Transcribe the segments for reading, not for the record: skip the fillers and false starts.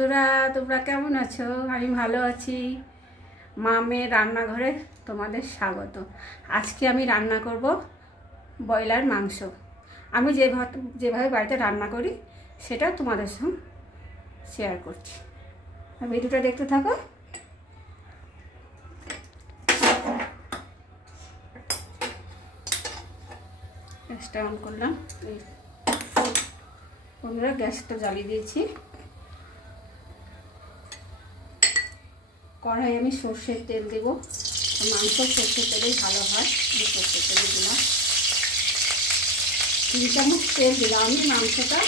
তোরা তোমরা কেমন আছো? আমি ভালো আছি। মামের রান্নাঘরে তোমাদের স্বাগত। আজকে আমি রান্না করব ব্রয়লার মাংস। আমি যেভাবে বাড়িতে রান্না করি সেটা তোমাদের সঙ্গে শেয়ার করছি। ভিডিওটা দেখতে থাকো। গ্যাসটা অন করলাম। বন্ধুরা, গ্যাসটা জ্বালিয়ে দিয়েছি। কড়াই আমি সর্ষের তেল দেব। মাংস সর্ষের তেলেই ভালো হয়। সর্ষের তেলে দিলাম 3 চামচ তেল দিলাম। আমি মাংসটা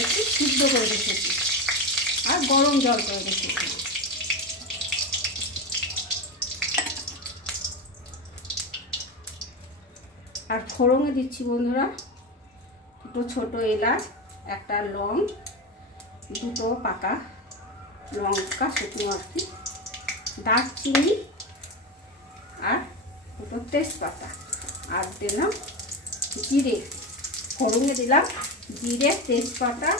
একটু সিদ্ধ করে রেখেছি আর গরম জল করে রেখেছি। আর ফোড়নে দিচ্ছি বন্ধুরা দুটো ছোট এলাচ, একটা লং, দুটো পাকা লঙ্কা শুকনো আঁকি, দারচিনি আর দুটো তেজপাতা, আর দিলাম জিরে। ফোড়নে দিলাম জিরে, তেজপাতা,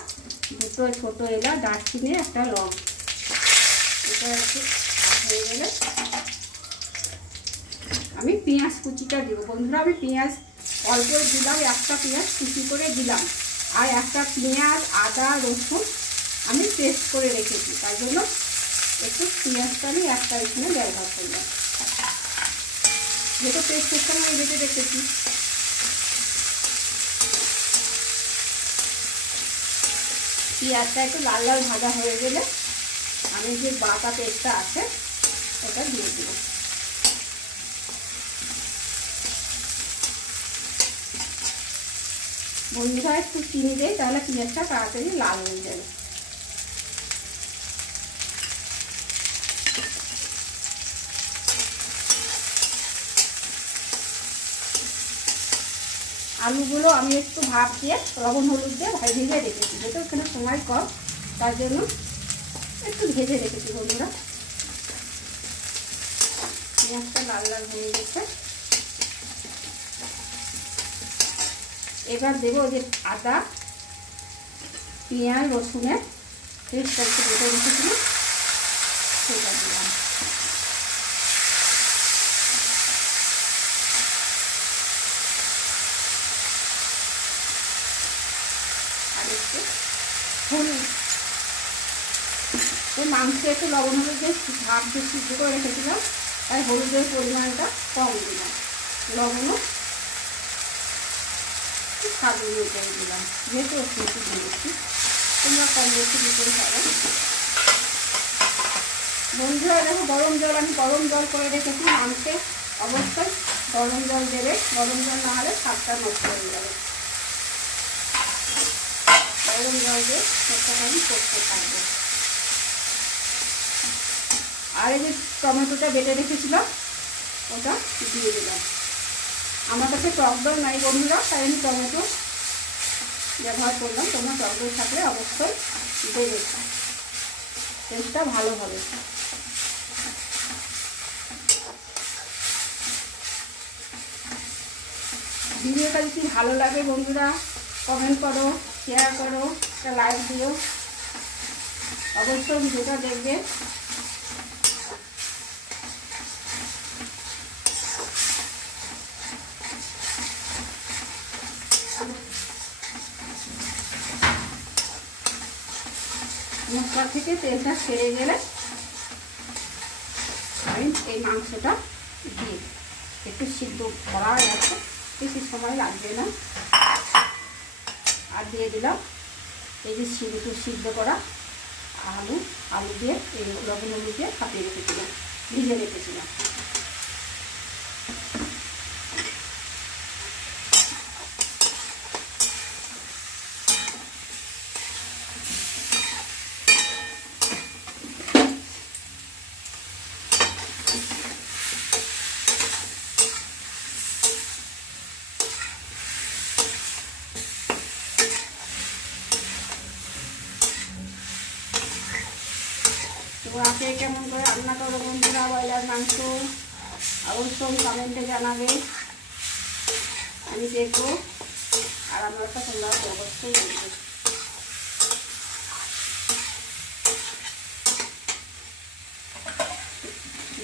দুটো ছোট এলাচ, দারচিনি, একটা লং। এটা একটু হয়ে গেলে আমি পেঁয়াজ কুচিটা দিব। বন্ধুরা, আমি পেঁয়াজ অল্প দিলাম, একটা পেঁয়াজ কুচি করে দিলাম। আর একটা পেঁয়াজ, আদা, রসুন আমি পেস্ট করে রেখেছি, তাই জন্য একটু পেঁয়াজটা আমি একটা এখানে ব্যবহার করলাম। যেটা পেস্ট করতে আমি বেটে রেখেছি। পেঁয়াজটা একটু লাল লাল ভাজা হয়ে গেলে আমি যে বাটা পেস্টটা আছে ওটা দিয়ে দেব। বন্ধুরা, একটু চিনি দেয়, তাহলে পেঁয়াজটা তাড়াতাড়ি লাল হয়ে যাবে। আলুগুলো আমি একটু ভাপ দিয়ে লবণ হলুদ দিয়ে ভেজে রেখেছি, যেহেতু এখানে সময় কম তার জন্য একটু ভেজে রেখেছি। বন্ধুরা, পেঁয়াজটা লাল লাল হয়ে গেছে। এবার দেবো যে আদা, পেঁয়াজ, রসুনের পেস্টটা একটু বেটে রেখেছিলাম সেটা দিলাম। আর একটু হলুদ। এই মাংসে একটু লবণ হলুদ দিয়ে ভাপ দিয়ে সিদ্ধ করে রেখেছিলাম, তাই হলুদের পরিমাণটা কম দিলাম। লবণও স্বাদ অনুযায়ী দিলাম, যেহেতু একটু দিয়েছি, তোমরা কম বেশি দিতেই পারো। বন্ধুরা দেখো, গরম জল আমি গরম জল করে রেখেছি। মাংসে অবশ্যই গরম জল দেবে, গরম জল না হলে স্বাদটা নষ্ট হয়ে যাবে। গরম জল দিয়ে সেটাকে আমি করতে থাকবো। আর এই যে টমেটোটা বেটে রেখেছিলাম ওটা দিয়ে দিলাম। আমার কাছে টক দই নাই বন্ধুরা, তাই আমি টমেটো ব্যবহার করলাম। তোমরা টক দই থাকলে অবশ্যই দেবে, টেস্টটা ভালো হবে। ভিডিওটা যদি ভালো লাগে বন্ধুরা কমেন্ট করো, শেয়ার করো, একটা লাইক দিও। অবশ্যই ভিডিওটা দেখবে। মশলা থেকে তেলটা সেরে গেলে আমি এই মাংসটা দিয়ে একটু সিদ্ধ করা যাচ্ছে, বেশি সময় লাগবে না। আর দিয়ে দিলাম এই যে সিদ্ধ করা আলু দিয়ে এই লবণ হলুদ দিয়ে ফাটিয়ে রেখেছিলাম, ভিজে রেখেছিলাম। আপনি কেমন করে রান্না করো বন্ধুরা ব্রয়লার মাংস অবশ্যই কমেন্টে জানাবে, আমি দেখবো। আর আমরা তোমরা অবশ্যই দেখবে।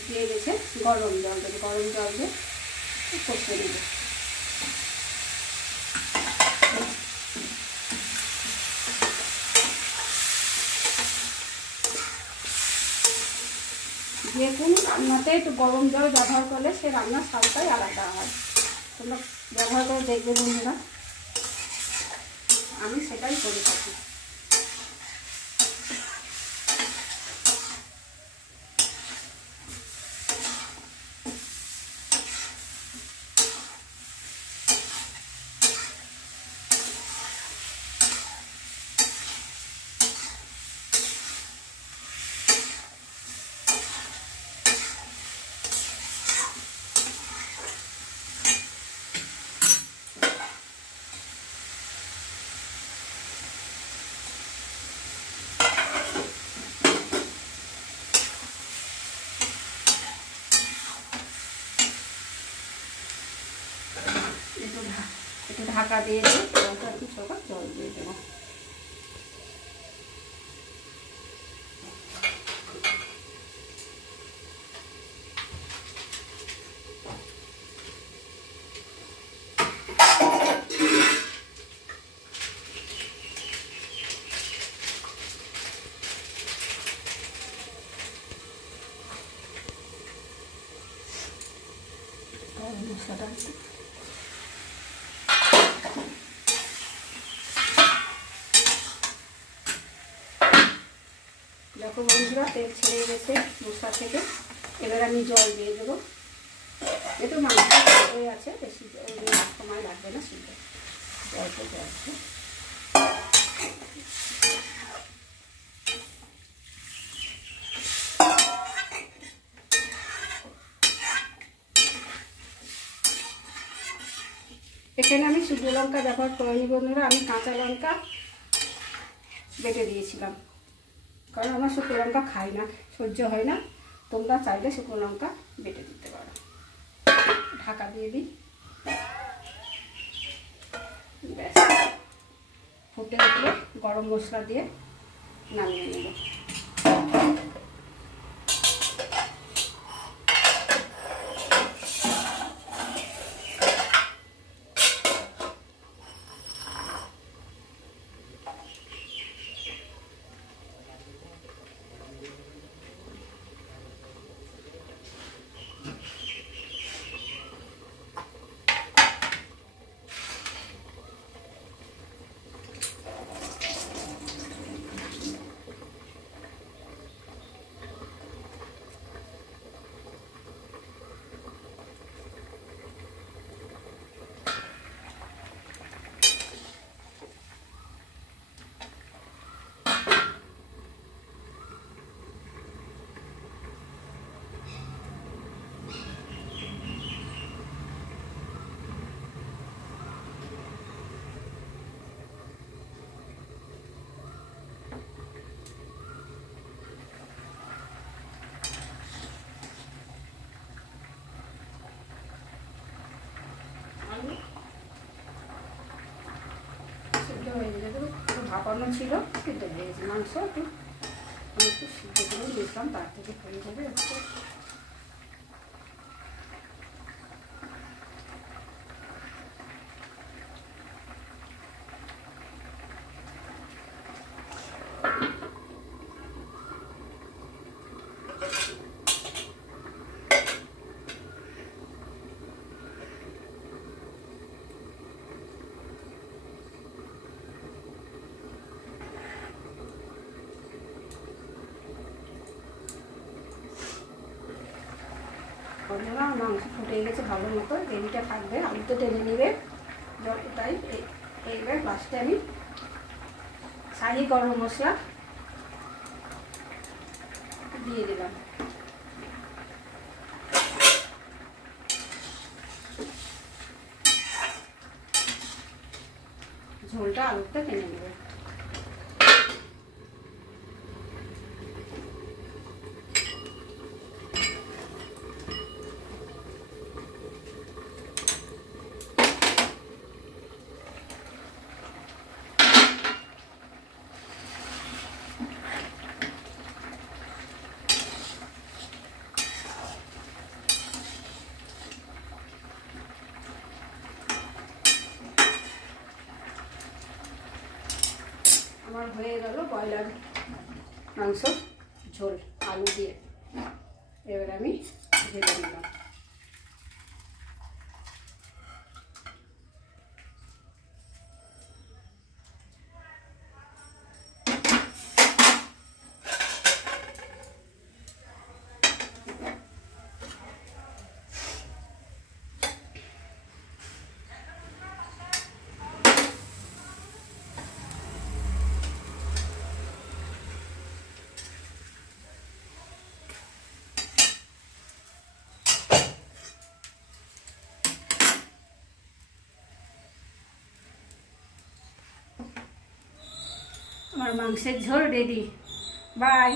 দিয়ে গেছে, গরম জল দেবে, গরম জল দিয়ে কষে নেবে। যে কোনো রান্নাতে একটু গরম জল ব্যবহার করলে সে রান্নার স্বাদটাই আলাদা হয়। তোমরা ব্যবহার করে দেখবে বন্ধুরা, আমি সেটাই করে থাকি। একটু ঢাকা দিয়ে দিয়ে একটু সবার জল দিয়ে দেবো। মশলাটা দেখো বন্ধুরা, তেল ছেড়ে গেছে মশলা থেকে। এবার আমি জল দিয়ে দেবো। একটু মাংস হয়ে আছে, বেশি সময় লাগবে না, সিদ্ধ জলটা যাচ্ছে। এখানে আমি শুকনো লঙ্কা ব্যবহার করিনি বন্ধুরা, আমি কাঁচা লঙ্কা বেটে দিয়েছিলাম, কারণ আমার শুকনো লঙ্কা খাই না, সহ্য হয় না। তোমরা চাইলে শুকনো লঙ্কা বেটে দিতে পারো। ঢাকা দিয়ে দিই, ব্যাস ফুটে উঠলে গরম মশলা দিয়ে নামিয়ে নেব। ভাপানো ছিল, সিদ্ধ হয়ে গেছে মাংস। একটু সিদ্ধ করে দিয়েছিলাম, তার থেকে হয়ে যাবে। বন্ধুরা, মাংস ফুটে গেছে ভালো মতো, গ্রেভিটা থাকবে, আলু তো টেনে নেবে জল। তাই এইবার লাস্টে আমি শাহি গরম মশলা দিয়ে দিলাম। ঝোলটা আলুটা টেনে নেবে। ব্রয়লার মাংস ঝোল আলু দিয়ে। এবার আমি ঢেলে নিলাম। আমার মাংসের ঝোল রেডি। বাই।